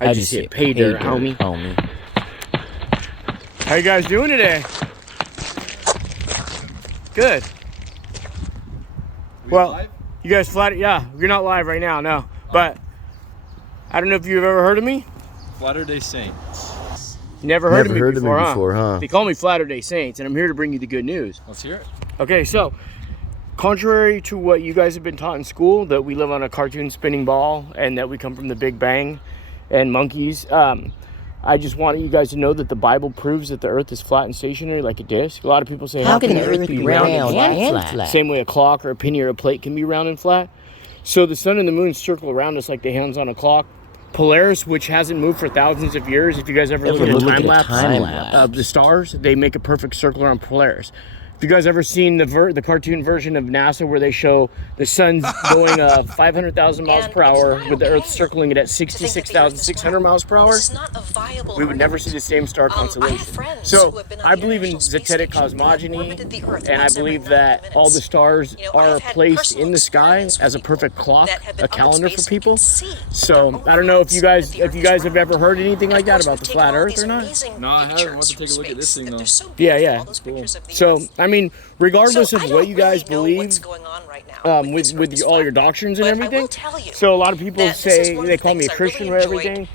I just hit pay dirt, homie. How you guys doing today? Good. Well, live? You guys flat? Yeah, you're not live right now, no. But I don't know if you've ever heard of me. Latter-day Saints. Never heard of me before, huh? They call me Latter-day Saints, and I'm here to bring you the good news. Let's hear it. Okay, so contrary to what you guys have been taught in school, that we live on a cartoon spinning ball and that we come from the Big Bang and monkeys, I just want you guys to know that the Bible proves that the earth is flat and stationary like a disc. A lot of people say, how can the earth be round and flat? Same way a clock or a penny or a plate can be round and flat. So the sun and the moon circle around us like the hands on a clock. Polaris, which hasn't moved for thousands of years, if you guys ever look at a time lapse of the stars, they make a perfect circle around Polaris. If you guys ever seen the cartoon version of NASA where they show the sun going 500,000 miles per hour with the Earth circling it at 66,600 miles per hour, we would never see the same star constellation. So I believe in zetetic cosmogony, and I believe that all the stars are placed in the sky as a perfect clock, a calendar for people. So I don't know if you guys have ever heard anything like that about the flat Earth or not. No, I haven't. I want to take a look at this thing though. Yeah. Cool. So I mean, regardless of what you guys believe with all your doctrines and everything, so a lot of people say, they call me a Christian or everything.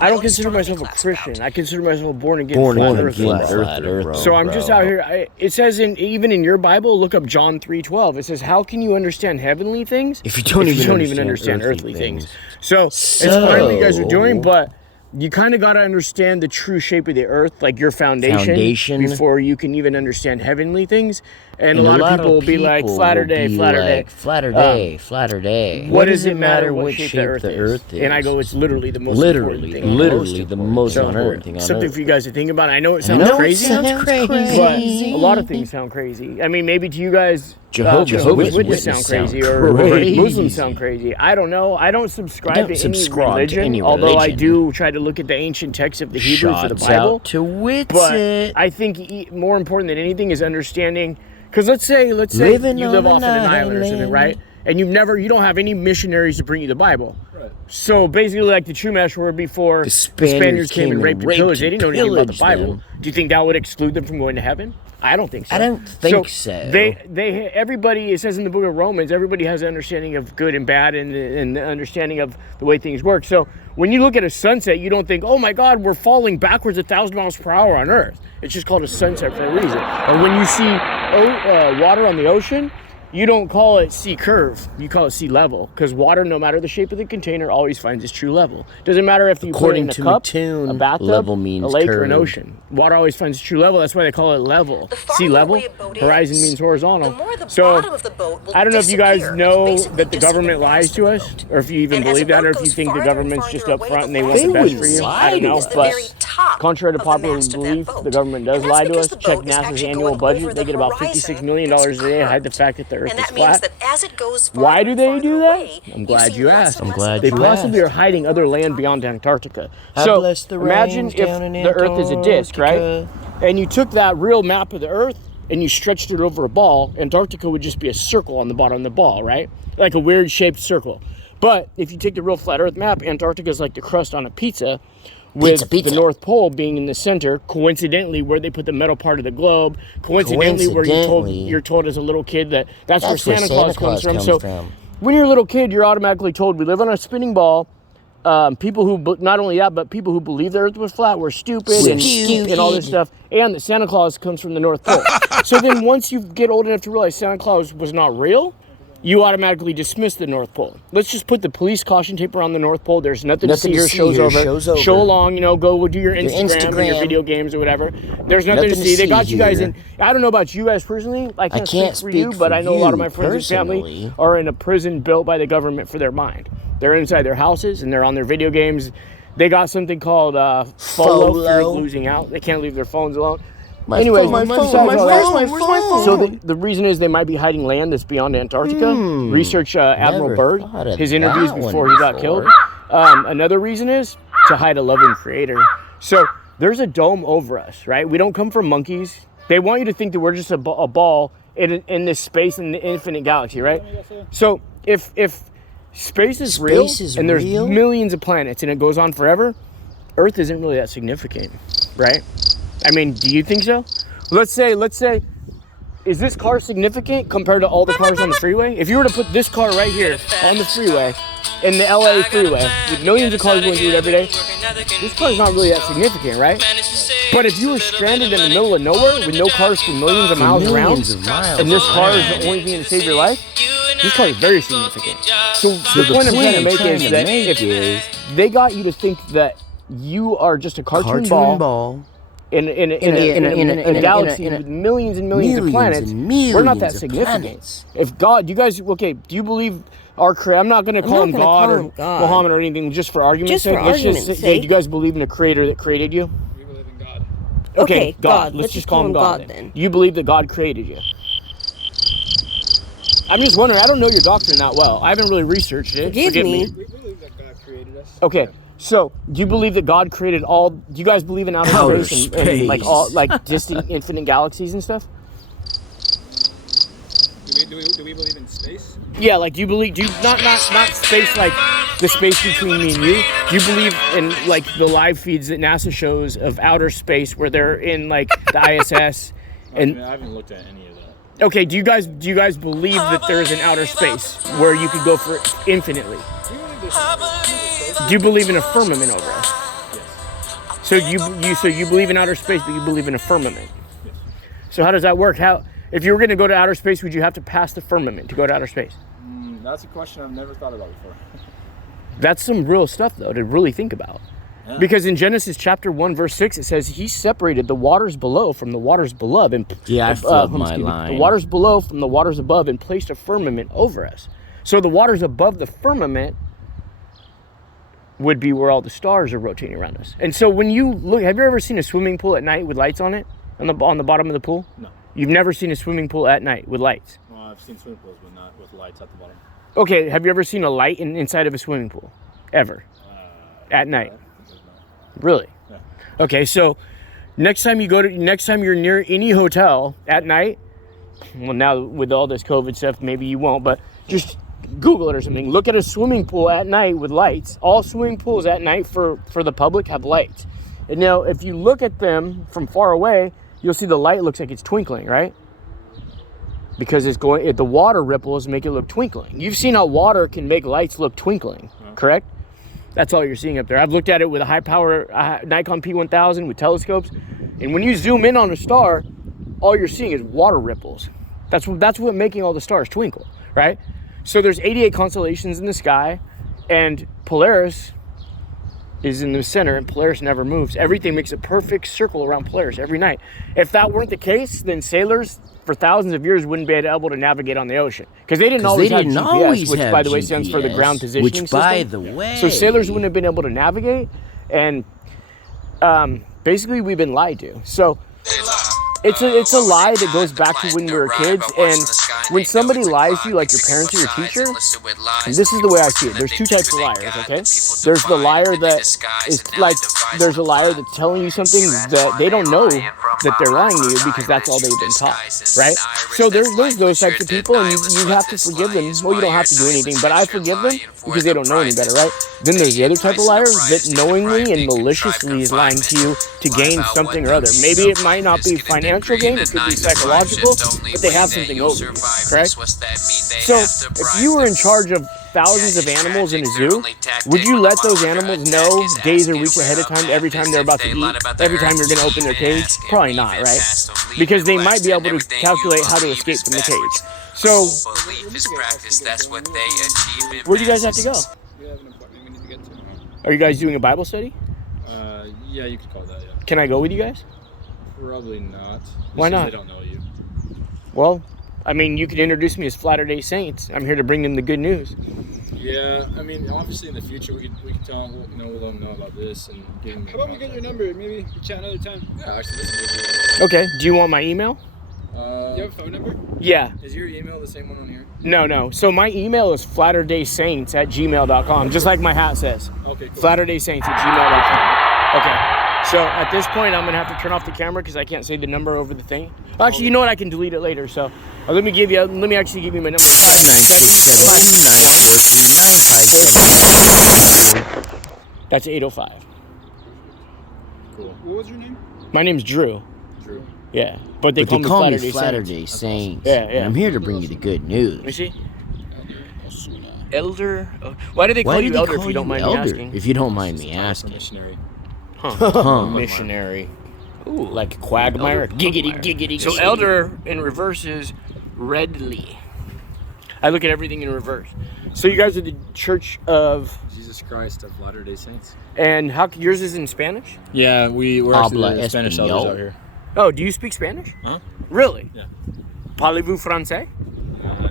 I don't consider myself a Christian. I consider myself a born again earth. So I'm just out here. It says even in your Bible, look up John 3:12. It says, how can you understand heavenly things if you don't even understand earthly things? So it's fine what you guys are doing, but you kind of got to understand the true shape of the earth, like your foundation, before you can even understand heavenly things. And a lot of people will be like, flatter day. What does it matter what shape the earth is? And I go, it's literally the most important thing. Literally the most important thing on earth. Something for you guys to think about. I know it sounds crazy, but a lot of things sound crazy. I mean, maybe to you guys, Jehovah's Witnesses sound crazy, or Muslims sound crazy. I don't know. I don't subscribe to any religion, although I do try to look at the ancient texts of the Hebrew for the Bible. But I think more important than anything is understanding. Because let's say you live off in an island or something, right? And you don't have any missionaries to bring you the Bible. Right. So basically, like the Chumash were before the Spaniards came and raped and pillaged. They didn't know anything about the Bible. Do you think that would exclude them from going to heaven? I don't think so. I don't think so. Everybody, it says in the book of Romans, everybody has an understanding of good and bad and the understanding of the way things work. So when you look at a sunset, you don't think, oh my God, we're falling backwards 1,000 miles per hour on Earth. It's just called a sunset for a reason. And when you see water on the ocean, you don't call it sea curve, you call it sea level, because water, no matter the shape of the container, always finds its true level. Doesn't matter if you put it in a cup, a bathtub, a lake, or an ocean. Water always finds its true level. That's why they call it level. Sea level, horizon means horizontal. So I don't know if you guys know that the government lies to us, or if you even believe that, or if you think the government's just up front and they want the best for you. I don't know, but contrary to popular belief, the government does lie to us. Check NASA's annual budget. They get about $56 million a day to hide the fact that the Earth is flat. Why do they do that? I'm glad you asked. They possibly are hiding other land beyond Antarctica. So imagine if the Earth is a disc, right? And you took that real map of the Earth and you stretched it over a ball. Antarctica would just be a circle on the bottom of the ball, right? Like a weird shaped circle. But if you take the real flat Earth map, Antarctica is like the crust on a pizza, with the North Pole being in the center, coincidentally where they put the metal part of the globe, coincidentally where you're told as a little kid that's where Santa Claus comes from. So when you're a little kid, you're automatically told we live on a spinning ball. People who, not only that, but people who believe the Earth was flat were stupid and all this stuff, and that Santa Claus comes from the North Pole. So then once you get old enough to realize Santa Claus was not real, you automatically dismiss the North Pole. Let's just put the police caution tape around the North Pole. There's nothing to see here. Show's over. Show along, go do your Instagram and your video games or whatever. There's nothing to see. They got you guys in. I don't know about you guys personally. I can't speak for you, but I know a lot of my friends and family are in a prison built by the government for their mind. They're inside their houses and they're on their video games. They got something called FOLO, fear of losing out. They can't leave their phones alone. Anyways, where's my phone? So the reason is they might be hiding land that's beyond Antarctica. Research Admiral Byrd, his interviews before he got killed. Another reason is to hide a loving creator. So there's a dome over us, right? We don't come from monkeys. They want you to think that we're just a ball in this space in the infinite galaxy, right? So if space is real, Space is and there's real? millions of planets, and it goes on forever. Earth isn't really that significant, right? I mean, do you think so? Let's say, is this car significant compared to all the cars on the freeway? If you were to put this car right here on the freeway, in the LA freeway, with millions of cars going through it every day, this car is not really that significant, right? But if you were stranded in the middle of nowhere with no cars for millions of miles around, and this car is the only thing to save your life, this car is very significant. So the point I'm trying to make is that if they got you to think that you are just a cartoon ball in a galaxy with millions and millions of planets, we're not that significant. If God, do you believe our creator? I'm not going to call him God or Muhammad or anything, just for argument's sake. Let's just say, do you guys believe in a creator that created you? We believe in God. Okay, God. Let's just call him God then. You believe that God created you? I'm just wondering. I don't know your doctrine that well. I haven't really researched it. Forgive me. We believe that God created us. Okay. So, do you believe that God created all? Do you guys believe in outer space and like all like distant infinite galaxies and stuff? Do we believe in space? Yeah, like do you not space like the space between me and you? Do you believe in like the live feeds that NASA shows of outer space where they're in like the ISS and I haven't looked at any of that. Okay, do you guys believe that there is an outer space where you could go for infinitely? Do you believe in a firmament over us? Yes. So you believe in outer space, but you believe in a firmament. Yes. So how does that work? If you were going to go to outer space, would you have to pass the firmament to go to outer space? That's a question I've never thought about before. That's some real stuff, though, to really think about. Yeah. Because in Genesis chapter 1, verse 6, it says, he separated the waters below from the waters below. And, I flipped my line. The waters below from the waters above and placed a firmament over us. So the waters above the firmament would be where all the stars are rotating around us. And so when you look, have you ever seen a swimming pool at night with lights on it? On the bottom of the pool? No. You've never seen a swimming pool at night with lights? Well, I've seen swimming pools, but not with lights at the bottom. Okay, have you ever seen a light inside of a swimming pool? Ever? At night? Really? Yeah. Okay, so next time you're near any hotel at night, well, now with all this COVID stuff, maybe you won't, but just Google it or something. Look at a swimming pool at night with lights. All swimming pools at night for the public have lights. And now, if you look at them from far away, you'll see the light looks like it's twinkling, right? Because the water ripples make it look twinkling. You've seen how water can make lights look twinkling, correct? That's all you're seeing up there. I've looked at it with a high-power Nikon P1000 with telescopes, and when you zoom in on a star, all you're seeing is water ripples. That's what making all the stars twinkle, right? So there's 88 constellations in the sky, and Polaris is in the center, and Polaris never moves. Everything makes a perfect circle around Polaris every night. If that weren't the case, then sailors for thousands of years wouldn't be able to navigate on the ocean, because they didn't always have GPS, which by the way stands for the ground positioning system. Which by the way, so sailors wouldn't have been able to navigate, and basically we've been lied to. So it's a lie that goes back to when we were kids, and when somebody lies to you, like your parents or your teacher, and this is the way I see it. There's two types of liars, okay? There's the liar that is like, there's a liar that's telling you something that they don't know that they're lying to you because that's all they've been taught, right? So there's those types of people, and you have to forgive them. Well, you don't have to do anything, but I forgive them because they don't know any better, right? Then there's the other type of liar that knowingly and maliciously is lying to you to gain something or other. Maybe it might not be financial gain, it could be psychological, but they have something over you, correct? So if you were in charge of thousands of animals in a zoo, would you let those animals know days or weeks ahead of time, every time they're about to eat, every time you're going to open their cage? Probably not, right? Because they might be able to calculate how to escape from the cage. So, where do you guys have to go? We have an appointment we need to get to. Are you guys doing a Bible study? Yeah, you could call that, yeah. Can I go with you guys? Probably not. Why not? They don't know you. Well, I mean, you could introduce me as Latter-day Saints. I'm here to bring them the good news. Yeah, I mean, obviously in the future we can tell them, let them know about this and give them. How about we get your number? Maybe we chat another time. Yeah, actually, this is a Okay. Do you want my email? Do you have a phone number? Yeah. Is your email the same one on here? No. So my email is flatterdaysaints@gmail.com, just like my hat says. Okay, cool. flatterdaysaints@gmail.com. Okay. So at this point, I'm gonna have to turn off the camera because I can't say the number over the thing. Actually, you know what? I can delete it later. So let me actually give you my number. 596743957. That's 805. Cool. What was your name? My name's Drew. True. Yeah, but they But they call me Saints. Latter-day Saints. Yeah, yeah. And I'm here to bring you the good news. Let me see. Elder. Why do they call you Elder if you don't mind me asking? If you don't mind me asking. Missionary. Huh. Missionary. Ooh, like Quagmire. Giggity, giggity. So Elder in reverse is Redley. I look at everything in reverse. So you guys are the Church of Jesus Christ of Latter-day Saints. And how yours is in Spanish? Yeah, we're actually Habla the Spanish español. elders out here. Oh, do you speak Spanish? Huh? Really? Yeah. Parlez-vous français?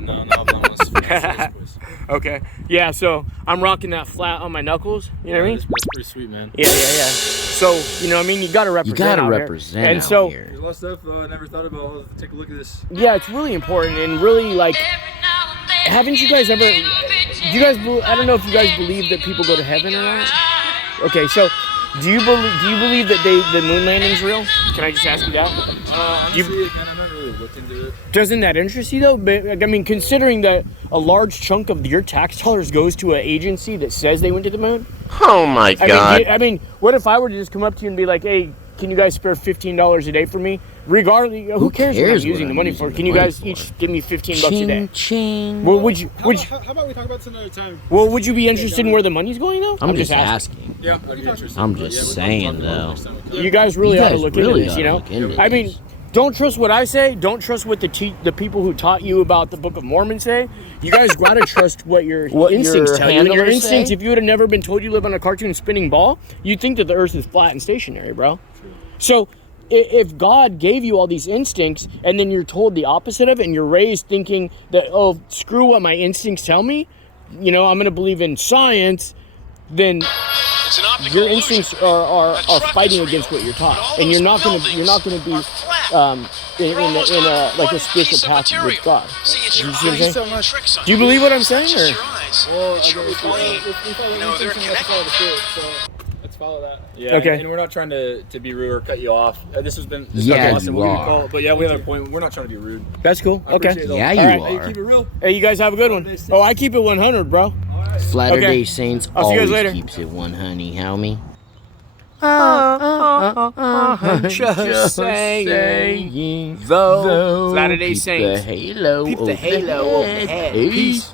No hablamos francés, pues. Okay. Yeah, so I'm rocking that flat on my knuckles. You know what I mean? That's pretty sweet, man. Yeah. So, you know what I mean? You gotta represent. You gotta out represent here. And out so, here. There's a lot of stuff I never thought about. Let's take a look at this. yeah, it's really important and really like. Haven't you guys ever? Do you guys? I don't know if you guys believe that people go to heaven or not. Okay, so do you believe that the moon landing's real? Can I just ask you that? Honestly, man, I haven't really looked into it. Doesn't that interest you though? But, I mean, considering that a large chunk of your tax dollars goes to an agency that says they went to the moon. Oh my God. I mean, what if I were to just come up to you and be like, "Hey, can you guys spare $15 a day for me?" Regardless, who cares what I'm using the money for? Can you guys each give me $15 a day? Ching. Well, would you? How about we talk about this another time? Well, would you be interested in where the money's going though? I'm just asking. Yeah, that'd be interesting. I'm But just yeah, we'll saying, talk about it though. next time. You guys really You ought to guys look really into this. You oughta know, look into I mean, this. don't trust what I say. Don't trust what the people who taught you about the Book of Mormon say. You guys gotta trust what your instincts your tell you. And your handlers instincts, say? if you would have never been told you live on a cartoon spinning ball, you'd think that the Earth is flat and stationary, bro. So if God gave you all these instincts and then you're told the opposite of it and you're raised thinking that, oh, screw what my instincts tell me, you know, I'm going to believe in science, then your instincts are fighting against what you're taught. And you're not going to be in a like a spiritual path with God. You see what I'm saying? Do you believe what I'm saying? Or? Well, I guess we follow the instincts and we have to follow the spirit, so let's follow that. Yeah, Okay. and we're not trying to be rude or cut you off. This has been Yeah, awesome. you We're are. gonna call it, but yeah, we have a point. We're not trying to be rude. That's cool. I appreciate it, Okay. though. Yeah, All you right. Hey, are. keep it real. Hey, you guys have a good one. Oh, I keep it 100, bro. Latter-day Okay. Saints I'll see you guys always later. keeps it one, honey. How me? Just saying. Though Latter-day keep Saints. the halo Keep the halo overhead. overhead. Peace. Peace.